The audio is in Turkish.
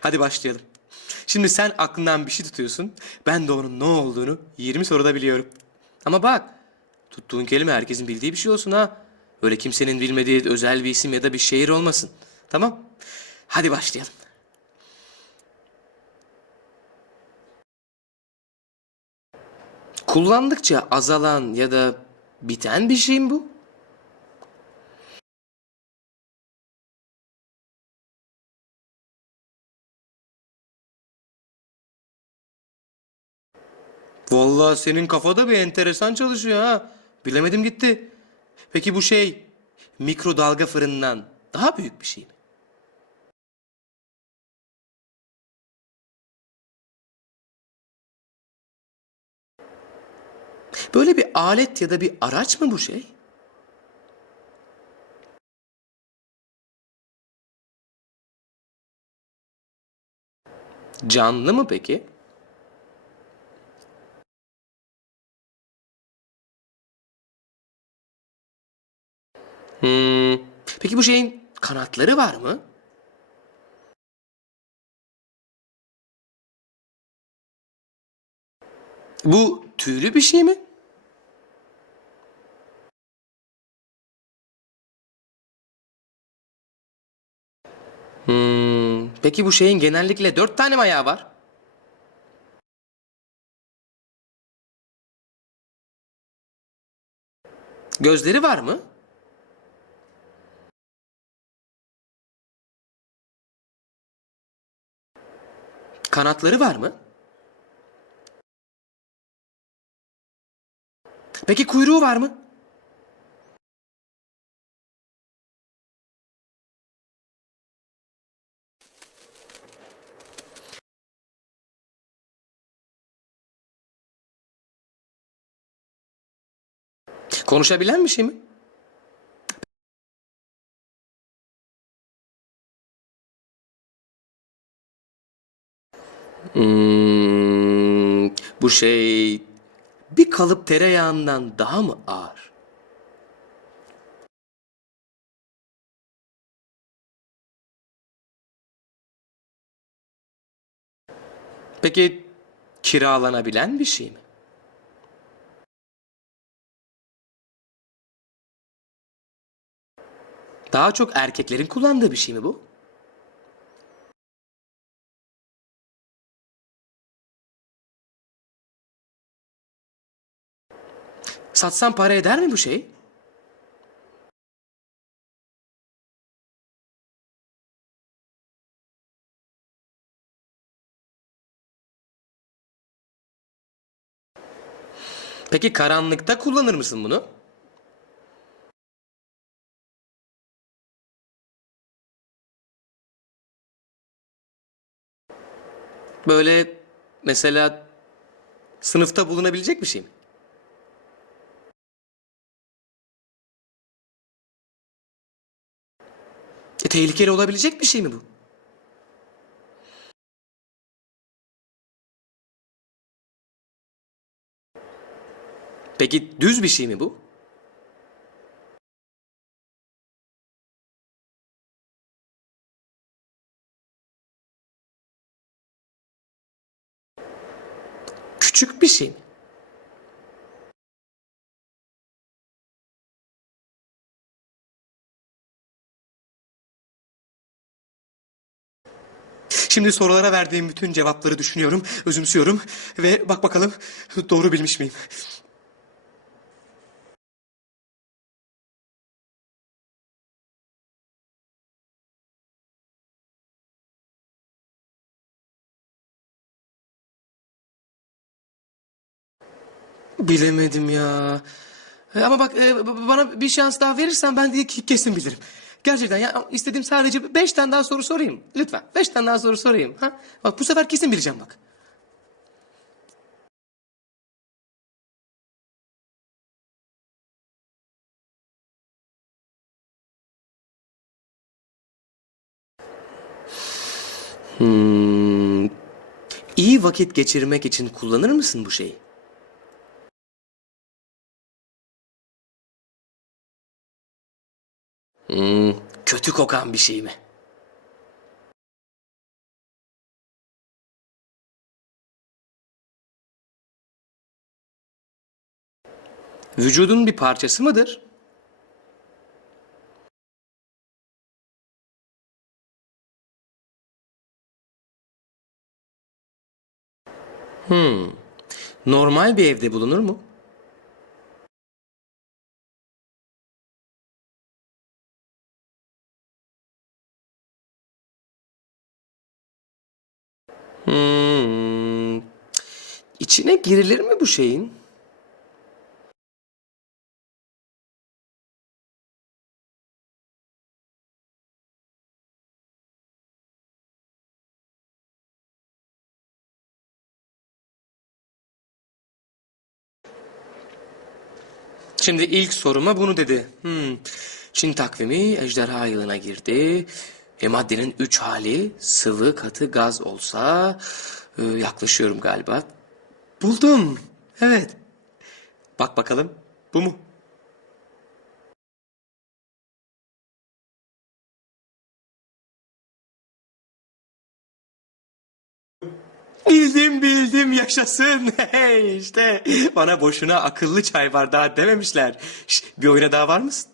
Hadi başlayalım. Şimdi sen aklından bir şey tutuyorsun. Ben de onun ne olduğunu 20 soruda biliyorum. Ama bak, tuttuğun kelime herkesin bildiği bir şey olsun ha. Öyle kimsenin bilmediği özel bir isim ya da bir şehir olmasın. Tamam? Hadi başlayalım. Kullandıkça azalan ya da biten bir şey mi bu? Vallahi senin kafada bir enteresan çalışıyor ha. Bilemedim gitti. Peki bu şey mikrodalga fırından daha büyük bir şey mi? Böyle bir alet ya da bir araç mı bu şey? Canlı mı peki? Hmm. Peki bu şeyin kanatları var mı? Bu tüylü bir şey mi? Hmm. Peki bu şeyin genellikle dört tane mi ayağı var? Gözleri var mı? Kanatları var mı? Peki kuyruğu var mı? Konuşabilen bir şey mi? Hmm, bu şey bir kalıp tereyağından daha mı ağır? Peki kiralanabilen bir şey mi? Daha çok erkeklerin kullandığı bir şey mi bu? Satsam para eder mi bu şey? Peki karanlıkta kullanır mısın bunu? Böyle mesela sınıfta bulunabilecek bir şey mi? E, tehlikeli olabilecek bir şey mi bu? Peki düz bir şey mi bu? Küçük bir şey mi? Şimdi sorulara verdiğim bütün cevapları düşünüyorum, özümsüyorum ve bak bakalım doğru bilmiş miyim? Bilemedim ya. E, Ama bak e, bana bir şans daha verirsen ben de ke- kesin bilirim. Gerçekten ya istediğim sadece beş tane daha soru sorayım. Lütfen beş tane daha soru sorayım. Ha? Bak bu sefer kesin bileceğim bak. Hmm. İyi vakit geçirmek için kullanır mısın bu şeyi? Hmm, kötü kokan bir şey mi? Vücudun bir parçası mıdır? Hmm. Normal bir evde bulunur mu? Hmm. İçine girilir mi bu şeyin? Şimdi ilk soruma bunu dedi. Hmm. Çin takvimi ejderha yılına girdi. E maddenin üç hali sıvı, katı, gaz olsa e, yaklaşıyorum galiba. Buldum. Evet. Bak bakalım. Bu mu? Bildim bildim yaşasın. Hey işte bana boşuna akıllı çay bardağı dememişler. Şş, bir oyuna daha var mısın?